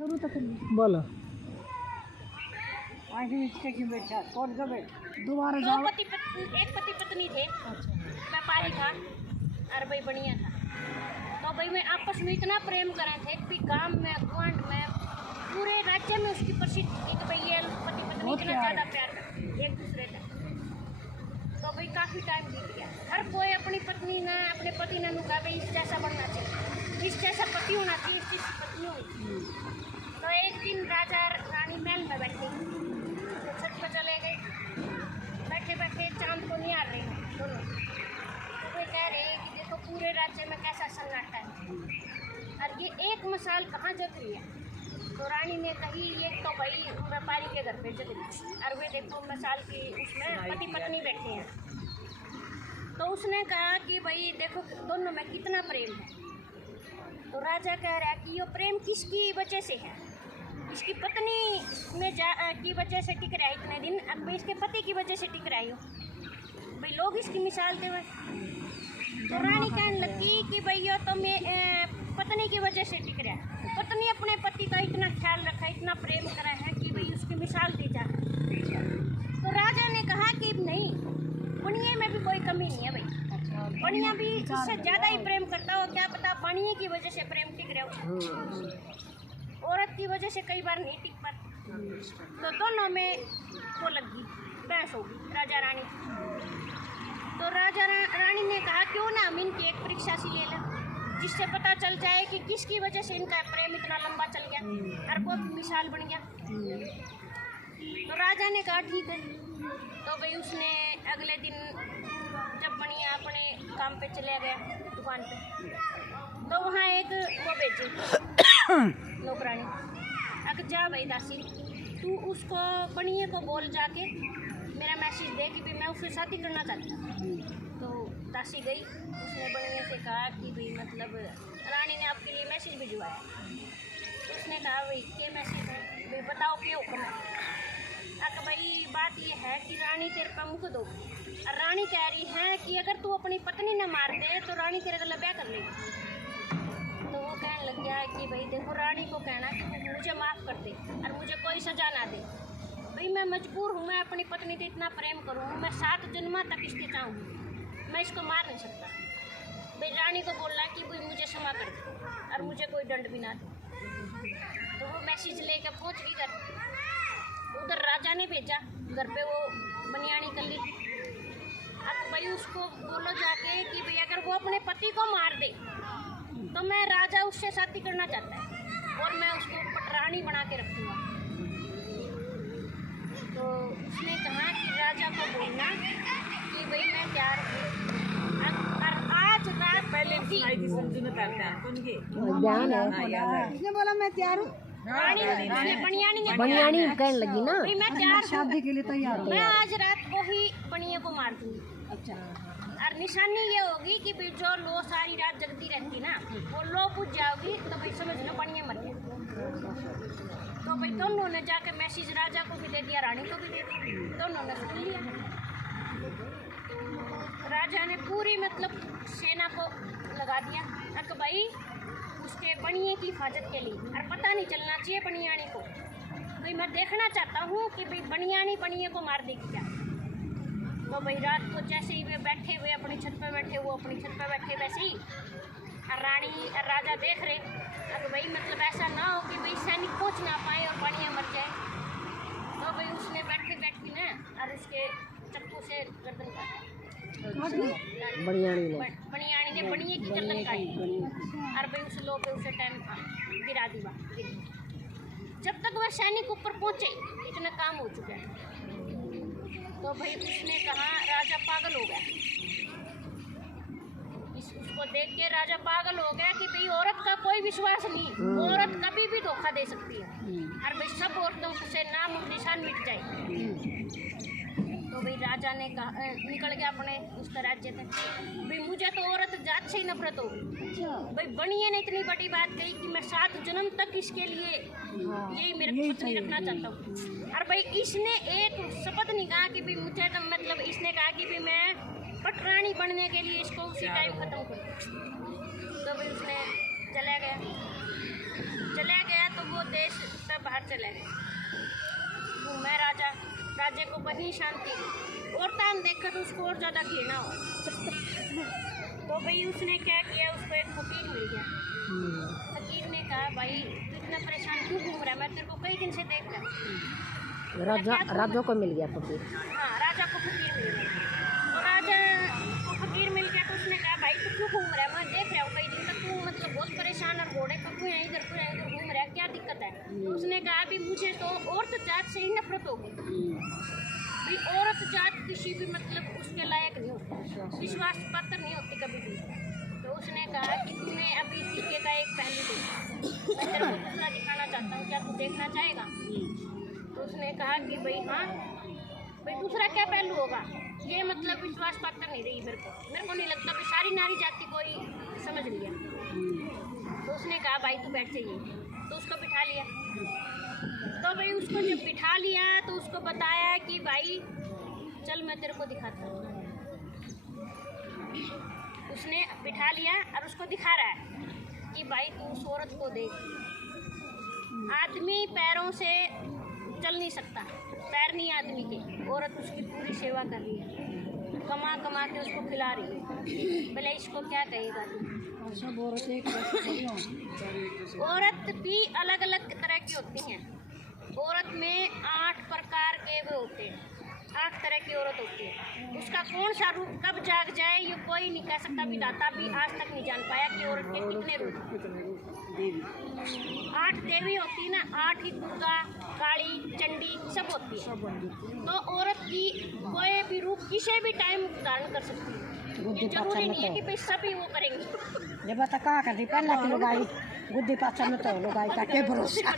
शुरू तक बोलो दोबारा दो जाओ। एक पति पत्नी थे। व्यापारी था और भाई बढ़िया था। तो भाई में आपस में इतना प्रेम करे थे कि गांव में गुआंढ में पूरे राज्य में उसकी प्रसिद्ध थी कि भाई ये पति पत्नी इतना ज़्यादा प्यार करते एक दूसरे से। तो भाई काफ़ी टाइम बीत गया। हर कोई अपनी पत्नी ने अपने पति ने कहा भाई इस जैसा बनना चाहिए, इस जैसा पति होना चाहिए, इस जैसी पत्नी होनी। तो एक दिन राजा रानी महल में बैठी तो छत पर चले गए। बैठे बैठे चांद को निहार रहे हैं दोनों। तो वे कह रहे कि देखो पूरे राज्य में कैसा सन्नाटा है और ये एक मसाल कहाँ जल रही है। तो रानी ने कही एक तो भाई व्यापारी के घर पे जल रही और वे देखो मसाल की उसमें पति पत्नी बैठे हैं। तो उसने कहा कि भाई देखो दोनों में कितना प्रेम है। तो राजा कह रहा है कि ये प्रेम किसकी वजह से है। इसकी पत्नी में की वजह से टिक रहा है इतने दिन, अब मैं इसके पति की वजह से टिक रही हूँ। भाई लोग इसकी मिसाल दे हुए। तो रानी कहने लगी कि भाई ये तो मैं पत्नी की वजह से टिक रहा है। पत्नी अपने पति का इतना ख्याल रखा, इतना प्रेम करा है कि भाई उसकी मिसाल दी जाए। तो राजा ने कहा कि नहीं, बनिए में भी कोई कमी नहीं है भाई। बनिया भी इससे ज़्यादा ही प्रेम करता हो, क्या पता बनिए की वजह से प्रेम टिक रहा हो, औरत की वजह से कई बार नहीं टिक पाती। तो दोनों में वो लगी बहस होगी राजा रानी। तो राजा रानी ने कहा क्यों ना हम इनकी एक परीक्षा सी ले लें, जिससे पता चल जाए कि किसकी वजह से इनका प्रेम इतना लंबा चल गया और वो मिसाल बन गया। तो राजा ने कहा ठीक है। तो भाई उसने अगले दिन जब बनिया अपने काम पे चले गया दुकान पे, तो वहाँ एक वो भेजी नौकरानी, अगर जा भाई दासी तू उसको बनिए को बोल जाके मेरा मैसेज दे कि भाई मैं उससे शादी करना चाहती हूँ। तो दासी गई, उसने बनिए से कहा कि भाई मतलब रानी ने आपके लिए मैसेज भिजवाया। तो उसने कहा भाई क्या मैसेज है, भाई बताओ क्या हुक्म है। अगर भाई बात ये है कि रानी तेरे पर मुँह दो, और रानी कह रही है कि अगर तू अपनी पत्नी न मार दे तो रानी तेरे गला ब्याह कर लेगी। तो वो कहने लग गया कि भाई देखो रानी को कहना कि मुझे माफ़ कर दे और मुझे कोई सजा ना दे। भाई मैं मजबूर हूँ, मैं अपनी पत्नी से इतना प्रेम करूँ, मैं 7 जन्म तक इसके चाहूँगी, मैं इसको मार नहीं सकता। भाई रानी को बोलना कि भाई मुझे क्षमा कर दे और मुझे कोई दंड भी ना दे। तो वो मैसेज लेकर पहुँच गई घर। उधर राजा ने भेजा घर पे वो बनियानी कर ली। अब भाई उसको बोलो जाके कि भाई अगर वो अपने पति को मार दे तो मैं राजा उससे शादी करना चाहता है और मैं उसको पटरानी बना के रखूँगा। तो उसने कहा कि राजा को बोलना कि भाई मैं तैयार हूँ। और आज रात पहले भी इसने बोला मैं तैयार हूँ। बनियानी कहने लगी ना भाई मैं तैयार हूँ, शादी के लिए तैयार हूँ। मैं आज रात को ही बनिए को मार दूँगी। अच्छा और निशानी ये होगी कि भाई जो लो सारी रात जगती रहती ना वो लो पूछ जाओगी तो भाई समझना बनिए मर गया। तो भाई दोनों ने जाके मैसेज राजा को भी दे दिया, रानी को भी दे दिया, दोनों ने सुन लिया। राजा ने पूरी मतलब सेना को लगा दिया कि भाई उसके बनिए की हिफाजत के लिए, और पता नहीं चलना चाहिए बनियानी को। भाई मैं देखना चाहता हूँ कि भाई बनियानी बनिए को मार देगी क्या। तो भाई रात को जैसे ही वे बैठे हुए अपनी छत पे बैठे, वो अपनी छत पे बैठे वैसे ही और रानी और राजा देख रहे अब भाई मतलब ऐसा ना हो कि भाई सैनिक पहुँच ना पाए और बनिया मर जाए। तो भाई उसने बैठे बैठी ना और उसके चक्कू से गर्दन काटी, बनियानी ने बनिए की गर्दन काटी और भाई उस लो पे उसे टाइम गिरा दिया। जब तक वह सैनिक ऊपर पहुँचे इतना काम हो चुका है। तो भाई उसने कहा राजा पागल हो गया। उसको देख के राजा पागल हो गया कि भाई औरत का कोई विश्वास नहीं, औरत कभी भी धोखा दे सकती है और भाई सब औरतों से नाम और निशान मिट जाए। तो भाई राजा ने कहा निकल गया अपने उस राज्य से, भाई मुझे तो औरत जात से ही नफरत हो। भाई बनिए ने इतनी बड़ी बात कही कि मैं 7 जन्म तक इसके लिए यही मेरे पत्नी रखना चाहता हूँ। और भाई इसने एक शपथ नहीं कहा कि भाई मुझे तो मतलब इसने कहा कि भाई मैं पटरानी बनने के लिए इसको उसी टाइम ख़त्म करूँ। तो भाई उसने चला गया तो वो देश चले गए। घूमे राजा, राजे को कहीं शांति, और टाइम देखा तो उसको और ज़्यादा घृणा हो। तो भाई उसने क्या किया, उसको एक फकीर मिल गया। फकीर ने कहा भाई तू इतना परेशान क्यों घूम रहा है, मैं तेरे को कई दिन से देख रहा हूँ। राजा को मिल गया फकीर। हाँ, राजा को फकीर मिल गया। तो राजा को फकीर मिल गया तो उसने कहा भाई तू क्यों घूम रहा है, मैं देख रहा हूँ कई दिन तक तू मतलब बहुत परेशान और घोड़े पर क्यों इधर घूम रहा है, क्या दिक्कत है। तो उसने कहा अभी मुझे तो औरत जात से ही नफरत होगी, भी औरत जात किसी भी मतलब उसके लायक नहीं होती, विश्वास पात्र नहीं होती कभी भी। तो उसने कहा कि तूने अभी सिक्के का एक पहलू देखा, मैं तेरे को दूसरा दिखाना चाहता हूँ, क्या तू देखना चाहेगा। तो उसने कहा कि भाई हाँ, भाई दूसरा क्या पहलू होगा, ये मतलब विश्वास पात्र नहीं रही मेरे को नहीं लगता कि सारी नारी जाति को ही समझ लिया। तो उसने कहा भाई तू बैठ जाइए। तो उसको बिठा लिया। तो भाई उसको जब बिठा लिया तो उसको बताया कि भाई चल मैं तेरे को दिखाता हूँ। उसने बिठा लिया और उसको दिखा रहा है कि भाई तू उस औरत को देख, आदमी पैरों से चल नहीं सकता, पैर नहीं आदमी के, औरत उसकी पूरी सेवा कर रही है, कमा कमा के उसको खिला रही है, भले इसको क्या कहेगा तू। सब औरतें एक जैसी नहीं होती। औरत भी अलग अलग तरह की होती हैं। औरत में 8 प्रकार के वो होते हैं, 8 तरह की औरत होती है। उसका कौन सा रूप कब जाग जाए ये कोई नहीं कह सकता, विधाता भी आज तक नहीं जान पाया कि औरत के कितने रूप। 8 देवी होती है ना, 8 ही दुर्गा, काली, चंडी सब होती है। तो औरत की कोई भी रूप किसी भी टाइम धारण कर सकती है, ये जरूरी नहीं है कि भाई सभी वो करेंगे। जब तक कहा करती पहले लुगाई गुद्दी पाचा में तो लुगाई का के भरोसा।